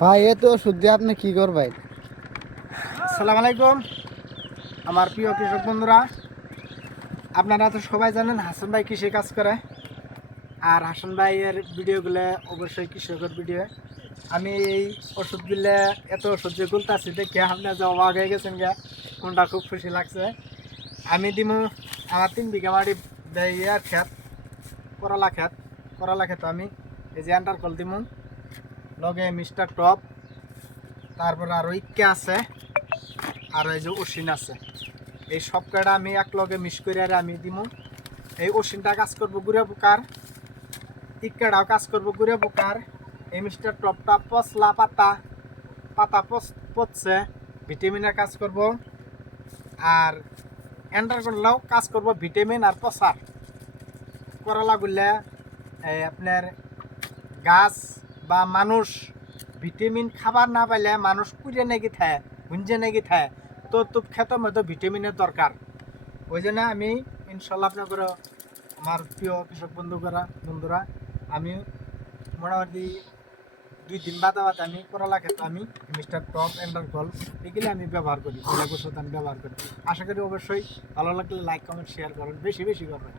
ভাই এ তো শুদ্ধি আপনি কি করবেন? আসসালামু আলাইকুম আমার প্রিয় কৃষক বন্ধুরা। আপনারা তো সবাই জানেন হাসান ভাই কৃষি কাজ করে, আর হাসান ভাইয়ের ভিডিওগুলো অবশ্যই কৃষকের ভিডিও। আমি এই ওষুধ দিলে এত ওষুধ যে গুলতাছি দেখে আপনি যে অবাক হয়ে গেছেন গা, কোনটা খুব খুশি লাগছে। আমি দিমু আমার 3 বিঘা মাটি ইয়ার খেত, করলা খেত আমি এই যে আন্ডার কল দিমু, লগে মিস্টার টপ, তারপর আরও ইক্কা আছে, আর এই যে অশ্বিন আছে। এই সব কটা আমি এক লগে মিক্স করে আর আমি দিমু। এই অশ্বিনটা কাজ করবো গুড়া পোকার, ইক্কাটাও কাজ করবো গুড়া পোকার। এই মিস্টার টপটা পচলা পাতা পাতা পচছে, ভিটামিনের কাজ করব। আর এন্টার করলেও কাজ করব ভিটামিন আর পচার। করলা গুললে এই আপনার গাছ বা মানুষ ভিটামিন খাবার না পাইলে মানুষ কুড়ে নাকি থায়, গুঞ্জে নাকি থায়। তো খেতের মধ্যে ভিটামিনের দরকার। ওই জন্য আমি ইনশাল্লাহ আপনার আমার প্রিয় কৃষক বন্ধুরা আমি মোটামুটি 2 দিন বাদে আমি করলা খেতে আমি মিস্টার টপ এন্ডার কল এগুলো আমি ব্যবহার করি, ওষুধ আমি ব্যবহার করি। আশা করি অবশ্যই ভালো লাগলে লাইক কমেন্ট শেয়ার করেন, বেশি বেশি করবেন।